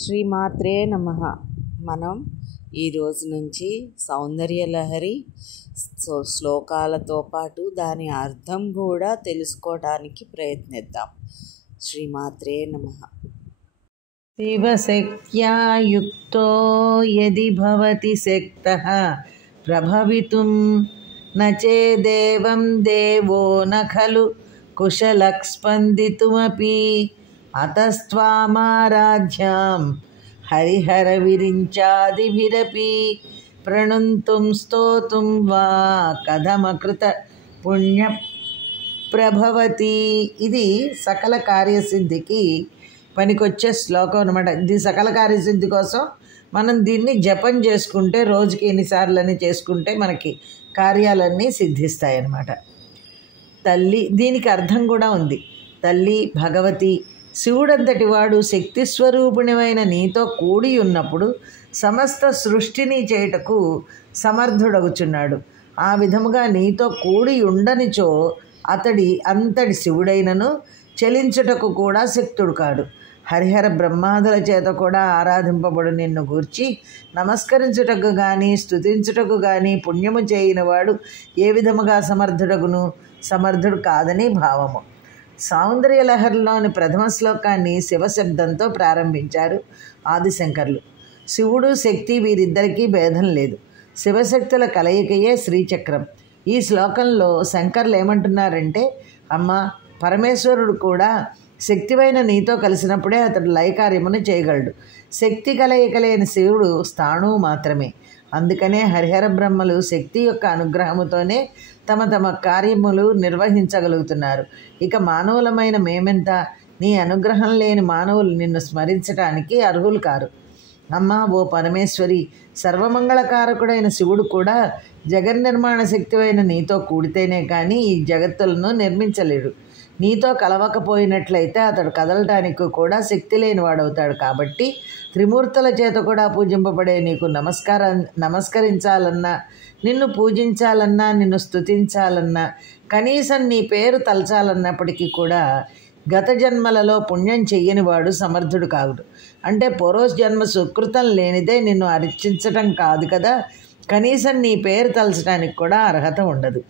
శ్రీమాత్రే నమః. మనం ఈరోజు నుంచి సౌందర్యలహరి శ్లోకాలతో పాటు దాని అర్థం కూడా తెలుసుకోవడానికి ప్రయత్నిద్దాం. శ్రీమాత్రే నమః. శివశక్త్యా యుక్తో యది భవతి శక్తః ప్రభవితుం న చేదేవం దేవో న ఖలు కుశలః స్పందితుమపి అతస్త్వామారాధ్యాం హరిహర విరించాదిభిరపి ప్రణుంతుం స్తోతుం వా కథమకృత పుణ్య ప్రభవతి. ఇది సకల కార్యసిద్ధికి పనికొచ్చే శ్లోకం అనమాట. ఇది సకల కార్యసిద్ధి కోసం మనం దీన్ని జపం చేసుకుంటే రోజుకి ఎన్నిసార్లని చేసుకుంటే మనకి కార్యాలన్నీ సిద్ధిస్తాయి అన్నమాట. తల్లి, దీనికి అర్థం కూడా ఉంది. తల్లి భగవతి, శివుడంతటి వాడు శక్తి స్వరూపిణివైన నీతో కూడి ఉన్నప్పుడు సమస్త సృష్టిని చేయుటకు సమర్థుడగుచున్నాడు. ఆ విధముగా నీతో కూడి ఉండనిచో అతడి అంతటి శివుడైనను చలించుటకు కూడా శక్తుడు కాడు. హరిహర బ్రహ్మాదుల చేత కూడా ఆరాధింపబడు నిన్ను గూర్చి నమస్కరించుటకు కానీ స్తుతించుటకు కానీ పుణ్యము చేయనివాడు ఏ విధముగా సమర్థుడు కాదని భావము. సౌందర్యలహరిలోని ప్రథమ శ్లోకాన్ని శివశబ్దంతో ప్రారంభించారు ఆదిశంకర్లు. శివుడు శక్తి వీరిద్దరికీ భేదం లేదు. శివశక్తుల కలయికయే శ్రీచక్రం. ఈ శ్లోకంలో శంకర్లు ఏమంటున్నారంటే, అమ్మ, పరమేశ్వరుడు కూడా శక్తివైన నీతో కలిసినప్పుడే అతడు లయకార్యమును చేయగలడు. శక్తి కలయిక లేని శివుడు స్థాణువు మాత్రమే. అందుకనే హరిహర బ్రహ్మలు శక్తి యొక్క అనుగ్రహముతోనే తమ తమ కార్యములు నిర్వహించగలుగుతున్నారు. ఇక మానవులమైన మేమెంత, నీ అనుగ్రహం లేని మానవులు నిన్ను స్మరించటానికి అర్హులు కారు. అమ్మా, ఓ పరమేశ్వరి, సర్వమంగళకారకుడైన శివుడు కూడా జగన్నిర్మాణ శక్తివైన నీతో కూడితేనే కానీ ఈ జగత్తులను నిర్మించలేడు. నీతో కలవకపోయినట్లయితే అతడు కదలటానికి కూడా శక్తి లేనివాడవుతాడు. కాబట్టి త్రిమూర్తుల చేత కూడా పూజింపబడే నీకు నమస్కరించాలన్నా, నిన్ను పూజించాలన్నా, నిన్ను స్తుతించాలన్నా, కనీసం నీ పేరు తలచాలన్నప్పటికీ కూడా గత జన్మలలో పుణ్యం చెయ్యనివాడు సమర్థుడు కాదు. అంటే పూర్వజన్మ సుకృతం లేనిదే నిన్ను అర్చించటం కాదు కదా, కనీసం నీ పేరు తలచడానికి కూడా అర్హత ఉండదు.